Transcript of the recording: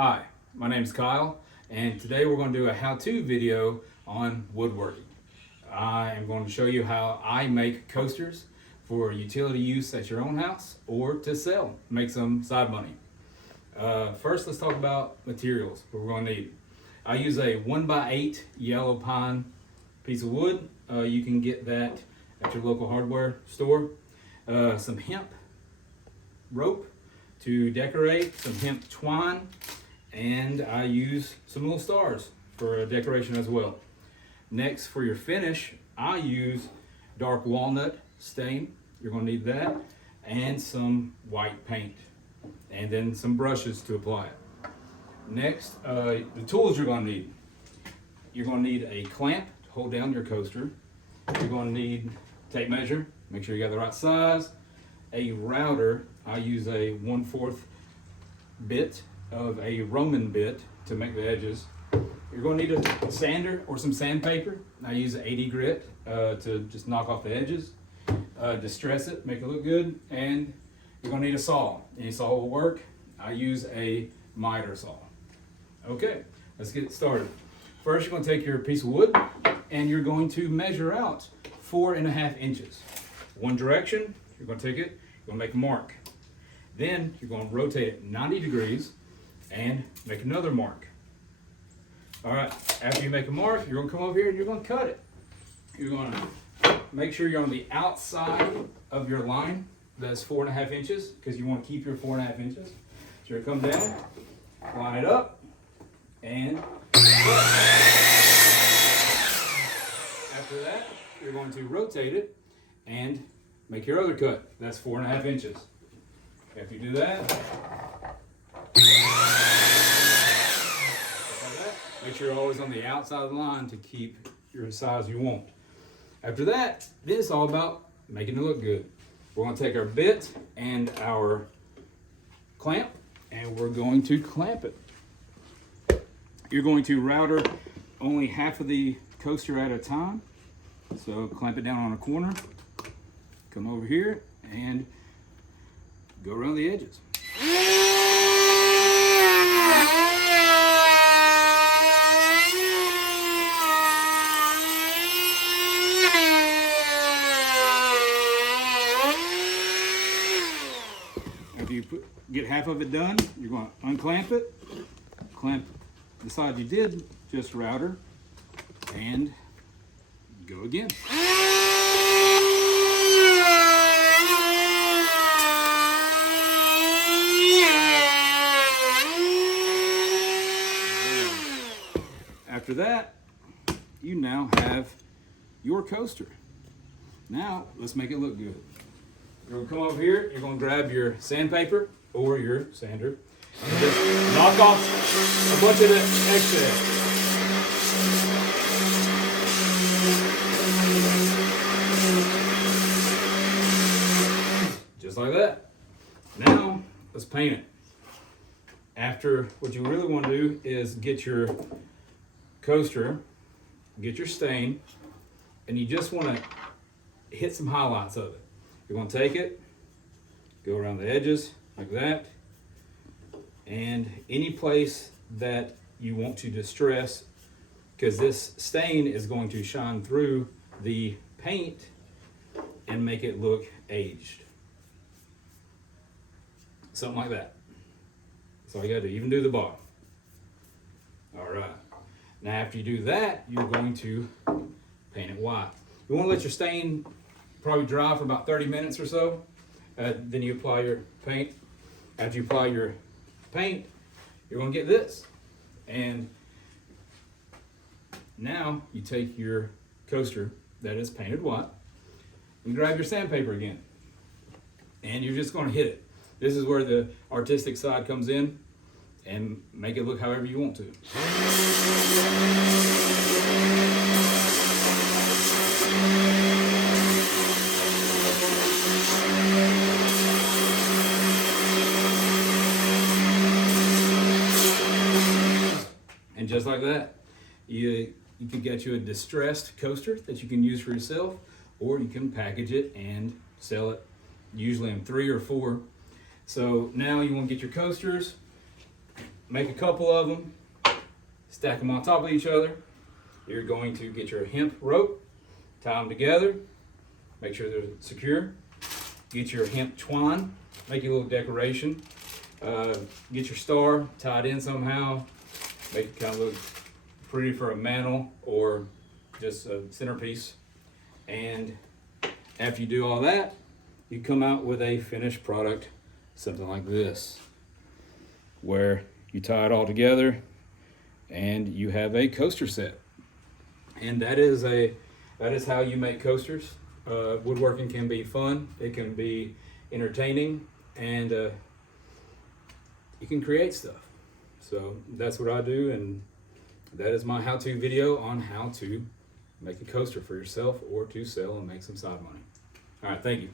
Hi, my name is Kyle, and today we're going to do a how-to video on woodworking. I am going to show you how I make coasters for utility use at your own house or to sell, make some side money. First, let's talk about materials what we're going to need. I use a 1x8 yellow pine piece of wood. You can get that at your local hardware store. Some hemp rope to decorate, some hemp twine, and I use some little stars for decoration as well. Next, for your finish, I use dark walnut stain. You're going to need that, and some white paint, and then some brushes to apply it. Next, the tools you're going to need. You're going to need a clamp to hold down your coaster. You're going to need tape measure, make sure you got the right size. A router, I use a 1/4 bit of a Roman bit to make the edges. You're going to need a sander or some sandpaper. I use 80 grit to just knock off the edges, distress it, make it look good, and you're going to need a saw. Any saw will work. I use a miter saw. Okay, let's get started. First, you're going to take your piece of wood and you're going to measure out 4.5 inches. One direction, you're going to take it, you're going to make a mark. Then you're going to rotate it 90 degrees and make another mark. All right, after you make a mark, you're going to come over here and you're going to cut it. You're going to make sure you're on the outside of your line. That's 4.5 inches because you want to keep your 4.5 inches. So you're going to come down, line it up, and after that, you're going to rotate it and make your other cut. That's 4.5 inches. After you do that, make sure you're always on the outside of the line to keep your size you want. After that, then it's all about making it look good. We're going to take our bit and our clamp, and we're going to clamp it. You're going to router only half of the coaster at a time. So clamp it down on a corner, come over here, and go around the edges. After you get half of it done, you're going to unclamp it, clamp the side you did just router, and go again. After that, you now have your coaster. Now, let's make it look good. You're gonna come over here, you're gonna grab your sandpaper or your sander and just knock off a bunch of the excess. Just like that. Now, let's paint it. After, what you really want to do is get your coaster, get your stain, and you just want to hit some highlights of it. You're going to take it, go around the edges like that, and any place that you want to distress, because this stain is going to shine through the paint and make it look aged. Something like that. That's all you gotta do. Even do the bottom. All right. Now after you do that, you're going to paint it white. You want to let your stain probably dry for about 30 minutes or so. Then you apply your paint. After you apply your paint, you're going to get this. And now you take your coaster that is painted white and grab your sandpaper again. And you're just going to hit it. This is where the artistic side comes in, and make it look however you want to. And just like that, you can get you a distressed coaster that you can use for yourself, or you can package it and sell it, usually in 3 or 4. So now you want to get your coasters, make a couple of them, stack them on top of each other. You're going to get your hemp rope, tie them together, make sure they're secure. Get your hemp twine, make your little decoration. Get your star tied in somehow, make it kind of look pretty for a mantle or just a centerpiece. And after you do all that, you come out with a finished product, something like this, where you tie it all together and you have a coaster set. And that is how you make coasters. Woodworking can be fun, it can be entertaining, and you can create stuff. So that's what I do, and that is my how-to video on how to make a coaster for yourself or to sell and make some side money. All right, thank you.